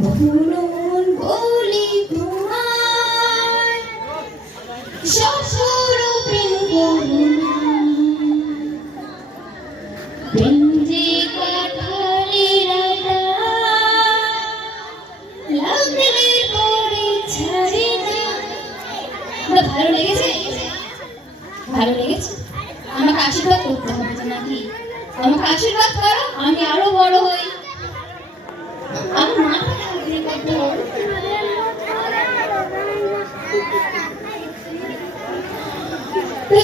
বলুন বলি তোমায় সফর প্রেম করুণা প্রেম যে কাঠালির আটা লাগলে পরে ছাড়ে না। ভালো লেগেছে? ভালো লেগেছে? আমাকে আশীর্বাদ করতে হবে তো নাকি? আমাকে আশীর্বাদ করো, আমি আরো বড় হই। আমার মাথা খালি করতে হবে। তো